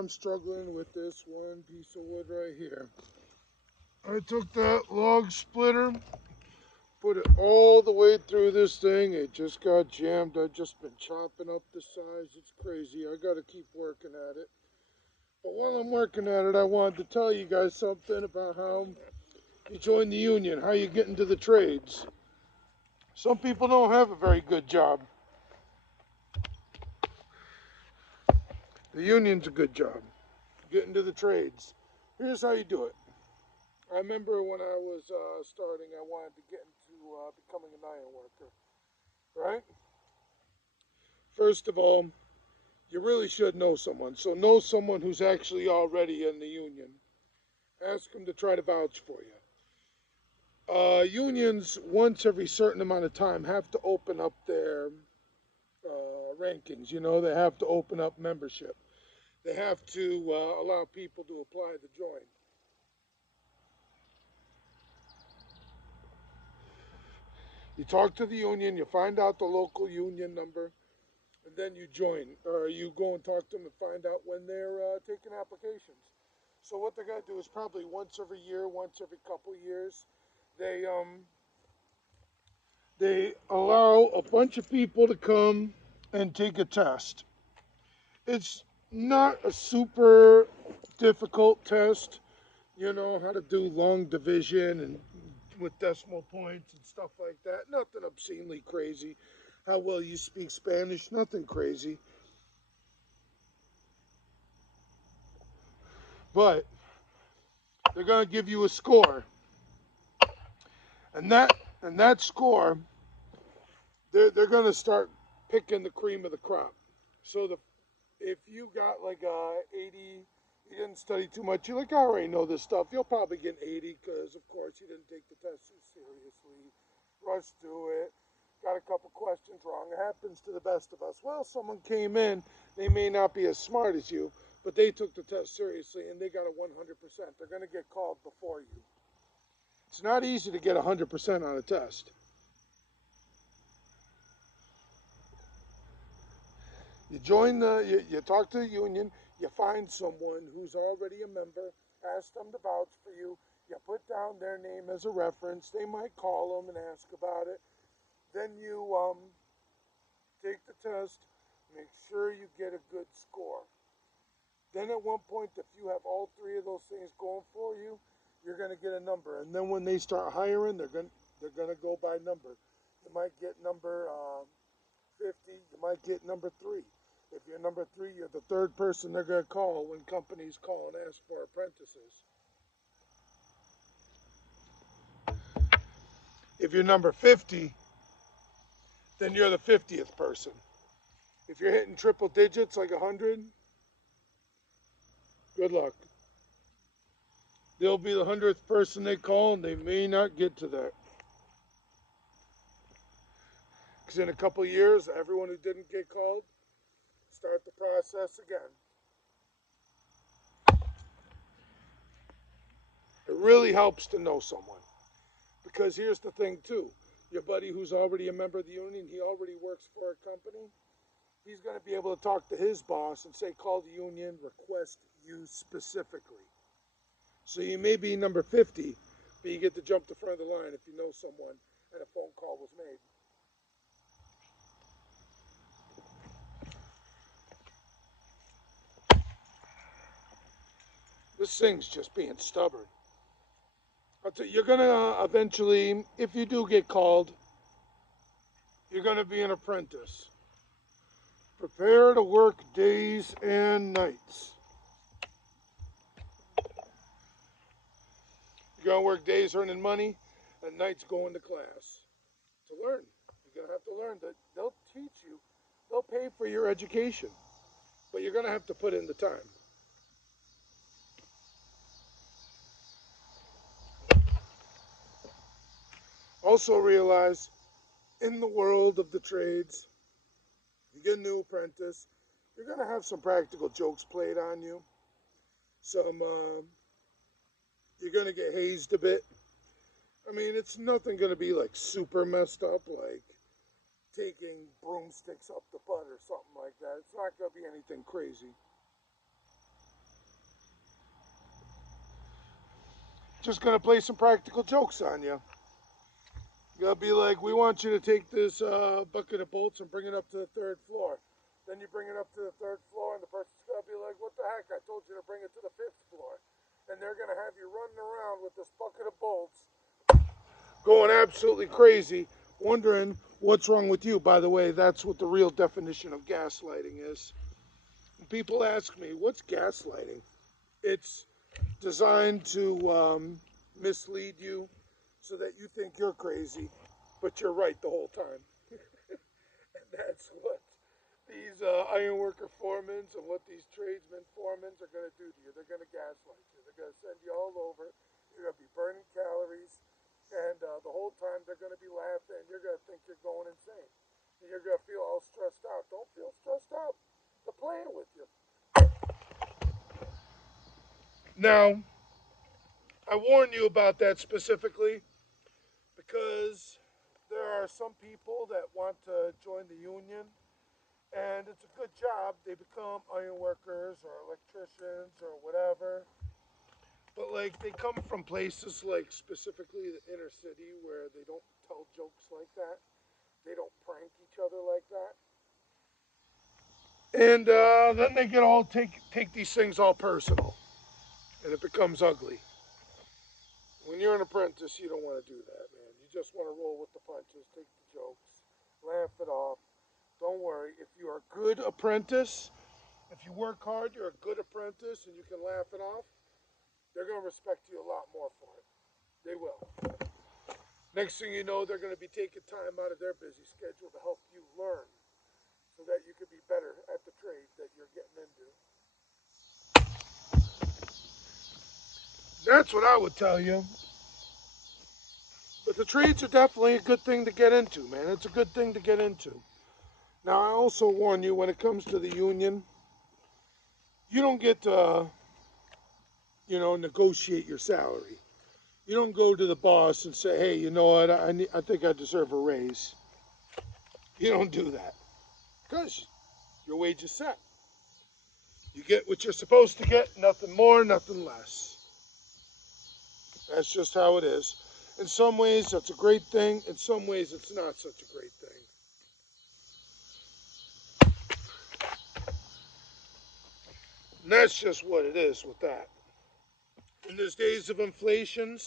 I'm struggling with this one piece of wood right here. I took that log splitter, put it all the way through this thing. It just got jammed. I've just been chopping up the size. It's crazy. I got to keep working at it. But while I'm working at it, I wanted to tell you guys something about how you join the union, how you get into the trades. Some people don't have a very good job. The union's a good job. Get into the trades. Here's how you do it. I remember when I was starting, I wanted to get into becoming an iron worker, right? First of all, you really should know someone. So know someone who's actually already in the union. Ask them to try to vouch for you. Unions, once every certain amount of time, have to open up their rankings. You know, they have to open up membership. They have to allow people to apply to join. You talk to the union, you find out the local union number, and then you join. Or you go and talk to them and find out when they're taking applications. So what they're going to do is probably once every year, once every couple years, they they allow a bunch of people to come and take a test. It's not a super difficult test. You know how to do long division and with decimal points and stuff like that. Nothing obscenely crazy. How well you speak Spanish, nothing crazy. But they're going to give you a score. And that score, they're going to start picking the cream of the crop. So if you got like a 80, you didn't study too much, you're like, I already know this stuff. You'll probably get 80 because, of course, you didn't take the test seriously. Rushed through it. Got a couple questions wrong. It happens to the best of us. Well, someone came in, they may not be as smart as you, but they took the test seriously and they got a 100%. They're going to get called before you. It's not easy to get 100% on a test. You talk to the union, you find someone who's already a member, ask them to vouch for you, you put down their name as a reference, they might call them and ask about it. Then you take the test, make sure you get a good score. Then at one point, if you have all three of those things going for you, you're going to get a number. And then when they start hiring, they're going to go by number. You might get number 50. You might get number 3. If you're number 3, you're the third person they're going to call when companies call and ask for apprentices. If you're number 50, then you're the 50th person. If you're hitting triple digits like 100, good luck. They'll be the 100th person they call, and they may not get to that. Because in a couple of years, everyone who didn't get called, start the process again. It really helps to know someone. Because here's the thing, too. Your buddy who's already a member of the union, he already works for a company. He's going to be able to talk to his boss and say, call the union, request you specifically. So you may be number 50, but you get to jump the front of the line if you know someone and a phone call was made. This thing's just being stubborn. You're going to eventually, if you do get called, you're going to be an apprentice. Prepare to work days and nights. You're going to work days earning money and nights going to class. To learn. You're going to have to learn that they'll teach you. They'll pay for your education. But you're going to have to put in the time. Also realize, in the world of the trades, you get a new apprentice, you're going to have some practical jokes played on you. You're going to get hazed a bit. I mean, it's nothing going to be like super messed up, like taking broomsticks up the butt or something like that. It's not going to be anything crazy. just gonna play some practical jokes on you. You'll be like, we want you to take this bucket of bolts and bring it up to the third floor. Then you bring it up to the third floor, and the person's gonna be like, what the heck? I told you to bring it to the fifth floor. And they're gonna have you running around with this bucket of bolts, going absolutely crazy, wondering what's wrong with you. By the way, that's what the real definition of gaslighting is. When people ask me, what's gaslighting? It's designed to mislead you so that you think you're crazy, but you're right the whole time. And that's what these ironworker foremans and what these tradesmen foremans are going to do to you. They're going to gaslight you. They're going to send you all over. You're going to be burning calories. And the whole time they're going to be laughing. You're going to think you're going insane. And you're going to feel all stressed out. Don't feel stressed out. They're playing with you. Now, I warn you about that specifically because there are some people that want to join the union, and it's a good job. They become iron workers or electricians or whatever. But like they come from places like specifically the inner city where they don't tell jokes like that. They don't prank each other like that. And then they get all take these things all personal, and it becomes ugly. When you're an apprentice, you don't want to do that, man. You just want to roll with the punches, take the jokes, laugh it off. Don't worry. If you're a good apprentice, if you work hard, you're a good apprentice, and you can laugh it off, they're going to respect you a lot more for it. They will. Next thing you know, they're going to be taking time out of their busy schedule to help you learn so that you can be better at the trade that you're getting into. That's what I would tell you. But the trades are definitely a good thing to get into, man. It's a good thing to get into. Now, I also warn you when it comes to the union, you don't get to, negotiate your salary. You don't go to the boss and say, hey, you know what, I think I deserve a raise. You don't do that because your wage is set. You get what you're supposed to get, nothing more, nothing less. That's just how it is. In some ways, that's a great thing. In some ways, it's not such a great thing. And that's just what it is with that. In these days of inflation,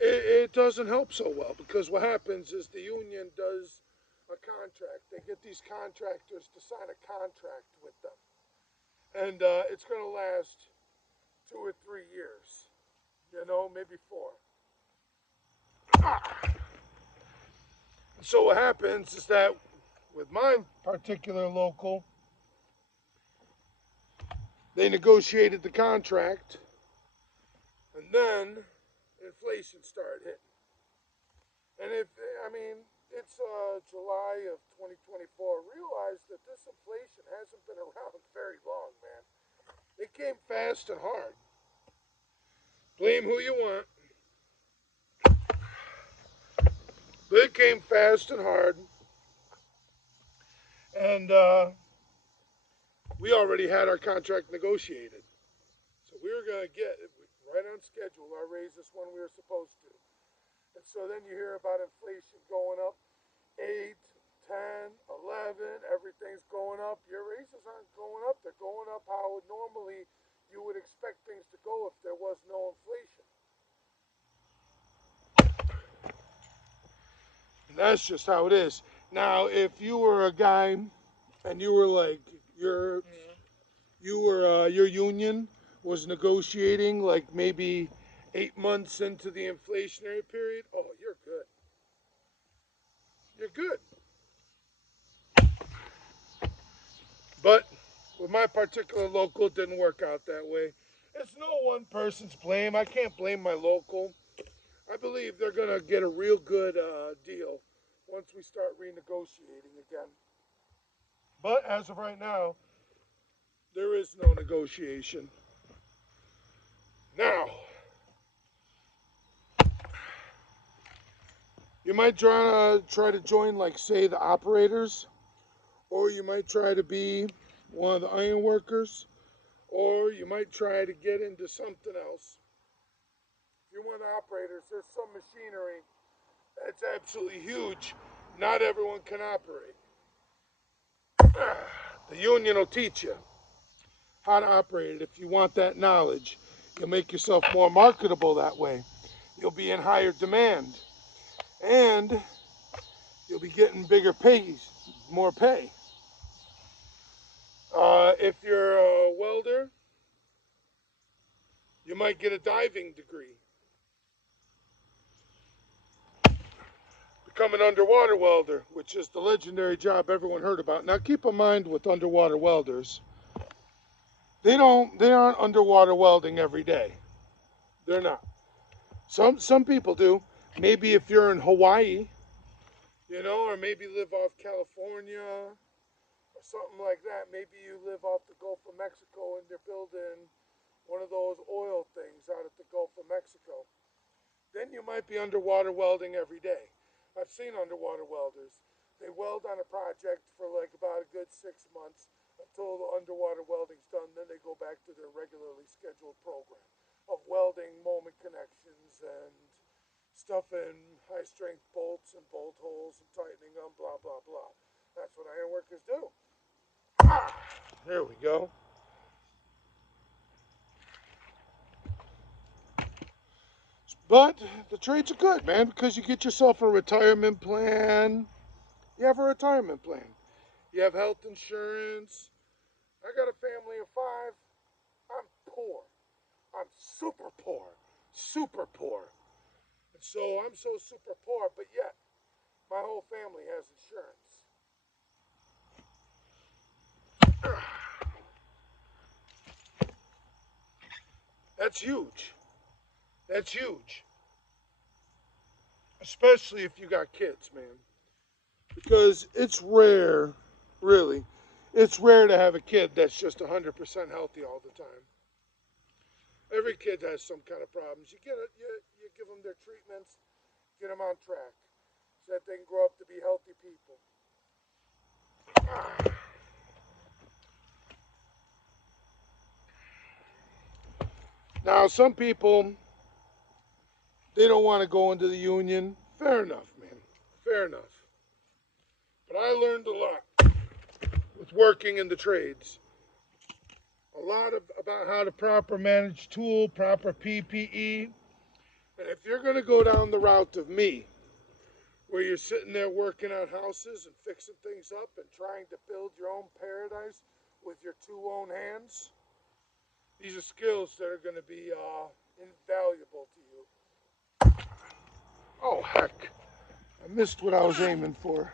it doesn't help so well because what happens is the union does a contract. They get these contractors to sign a contract with them. And it's going to last 2 or 3 years, maybe 4. So what happens is that with my particular local, they negotiated the contract, and then inflation started hitting. And it's July of 2024. Realize that this inflation hasn't been around very long, man. It came fast and hard. Blame who you want, but it came fast and hard. And we already had our contract negotiated. So we were going to get right on schedule our raises when we were supposed to. And so then you hear about inflation going up 8, 10, 11, everything's going up. Your raises aren't going up. They're going up how normally you would expect things to go if there was no inflation. And that's just how it is. Now, if you were a guy and you were like, your union was negotiating like maybe 8 months into the inflationary period, oh, you're good. You're good. But with my particular local, it didn't work out that way. It's no one person's blame. I can't blame my local. I believe they're going to get a real good deal once we start renegotiating again. But as of right now, there is no negotiation. Now, you might try to join, like, say, the operators, or you might try to be one of the iron workers, Or you might try to get into something else. If you want operators, there's some machinery that's absolutely huge. Not everyone can operate. The union will teach you how to operate it. If you want that knowledge, you'll make yourself more marketable that way. You'll be in higher demand. And you'll be getting bigger pays, more pay. If you're a welder, you might get a diving degree. Become an underwater welder, which is the legendary job everyone heard about. Now keep in mind with underwater welders, they aren't underwater welding every day. They're not. Some people do. Maybe if you're in Hawaii, or maybe live off California or something like that. Maybe you live off the Gulf of Mexico and they're building one of those oil things out at the Gulf of Mexico. Then you might be underwater welding every day. I've seen underwater welders. They weld on a project for like about a good 6 months until the underwater welding's done. Then they go back to their regularly scheduled program of welding moment connections and stuffing high strength bolts and bolt holes and tightening them, blah, blah, blah. That's what iron workers do. There we go. But the trades are good, man, because you get yourself a retirement plan. You have a retirement plan. You have health insurance. I got a family of 5. I'm poor. I'm super poor. Super poor. And so I'm so super poor, but yet my whole family has insurance. That's huge. That's huge. Especially if you got kids, man. Because it's rare, really, it's rare to have a kid that's just 100% healthy all the time. Every kid has some kind of problems. You give them their treatments, get them on track so that they can grow up to be healthy people. Now, some people, they don't want to go into the union. Fair enough, man. Fair enough. But I learned a lot with working in the trades. A lot about how to proper manage tool, proper PPE. And if you're going to go down the route of me, where you're sitting there working on houses and fixing things up and trying to build your own paradise with your 2 own hands, these are skills that are going to be invaluable to you. Oh, heck. I missed what I was aiming for.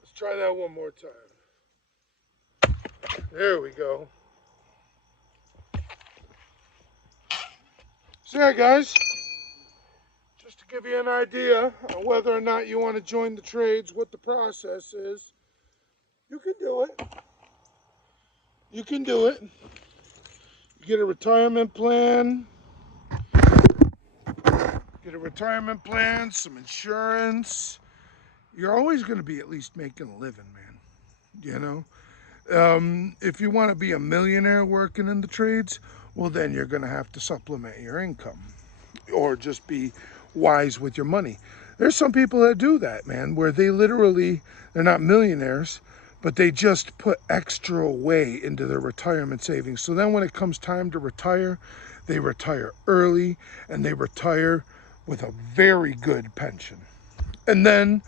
Let's try that one more time. There we go. So yeah, guys, just to give you an idea on whether or not you want to join the trades, what the process is, you can do it. You can do it. You get a retirement plan. Get a retirement plan, some insurance. You're always going to be at least making a living, man. If you want to be a millionaire working in the trades, well, then you're going to have to supplement your income or just be wise with your money. There's some people that do that, man, where they're not millionaires, but they just put extra away into their retirement savings. So then when it comes time to retire, they retire early and they retire with a very good pension. And then,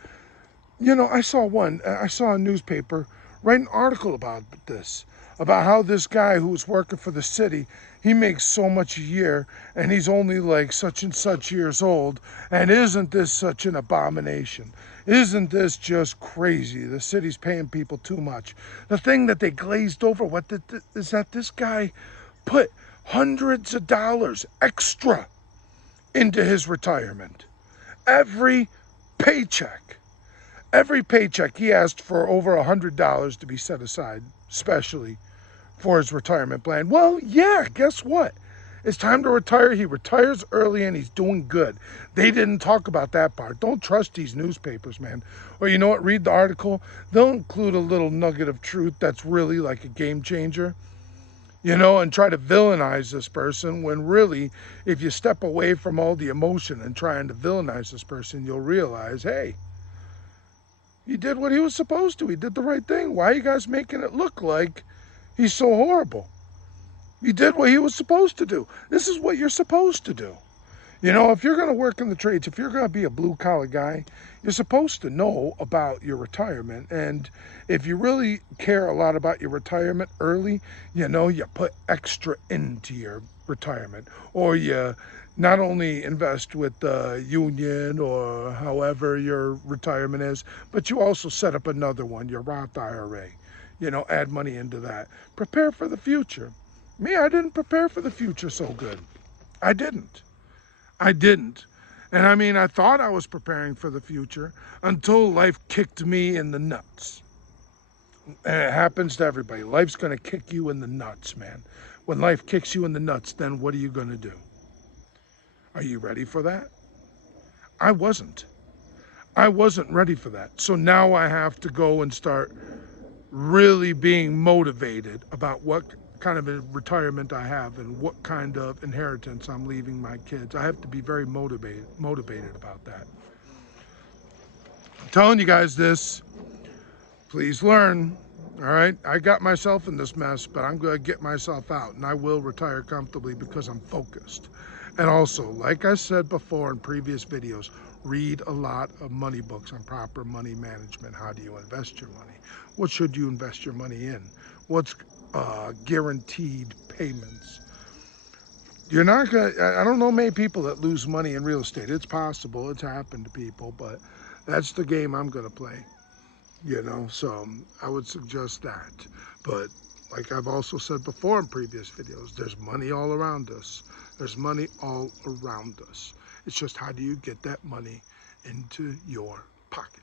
I saw a newspaper write an article about this, about how this guy who was working for the city, he makes so much a year and he's only like such and such years old. And isn't this such an abomination? Isn't this just crazy? The city's paying people too much. The thing that they glazed over is that this guy put hundreds of dollars extra into his retirement. Every paycheck he asked for over $100 to be set aside, especially for his retirement plan. Well, yeah, guess what? It's time to retire. He retires early and he's doing good. They didn't talk about that part. Don't trust these newspapers, man. Or you know what? Read the article. They'll include a little nugget of truth that's really like a game changer. you know, and try to villainize this person when really, if you step away from all the emotion and trying to villainize this person, you'll realize, hey, he did what he was supposed to. He did the right thing. Why are you guys making it look like he's so horrible? He did what he was supposed to do. This is what you're supposed to do. You know, if you're going to work in the trades, if you're going to be a blue collar guy, you're supposed to know about your retirement. And if you really care a lot about your retirement early, you know, you put extra into your retirement, or you not only invest with the union or however your retirement is, but you also set up another one, your Roth IRA. You know, add money into that. Prepare for the future. Me, I didn't prepare for the future so good. I didn't. I didn't. And I mean, I thought I was preparing for the future until life kicked me in the nuts. And it happens to everybody. Life's going to kick you in the nuts, man. When life kicks you in the nuts, then what are you going to do? Are you ready for that? I wasn't. I wasn't ready for that. So now I have to go and start really being motivated about what kind of a retirement I have and what kind of inheritance I'm leaving my kids. I have to be very motivated about that. I'm telling you guys this. Please learn. All right, I got myself in this mess, but I'm going to get myself out, and I will retire comfortably because I'm focused. And also, like I said before in previous videos, read a lot of money books on proper money management. How do you invest your money? What should you invest your money in? What's guaranteed payments? You're not going to, I don't know many people that lose money in real estate. It's possible, it's happened to people, but that's the game I'm going to play. You know, so I would suggest that. But like I've also said before in previous videos, there's money all around us. There's money all around us. It's just how do you get that money into your pocket?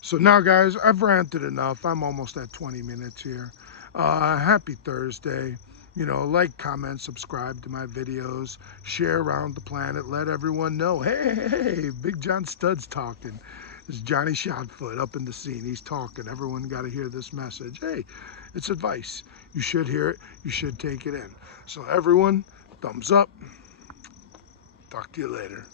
So now, guys, I've ranted enough. I'm almost at 20 minutes here. Happy Thursday. You know, like, comment, subscribe to my videos, share around the planet, let everyone know, hey, Big John Stud's talking. This is Johnny Shotfoot up in the scene. He's talking. Everyone got to hear this message. Hey, it's advice. You should hear it. You should take it in. So everyone, thumbs up. Talk to you later.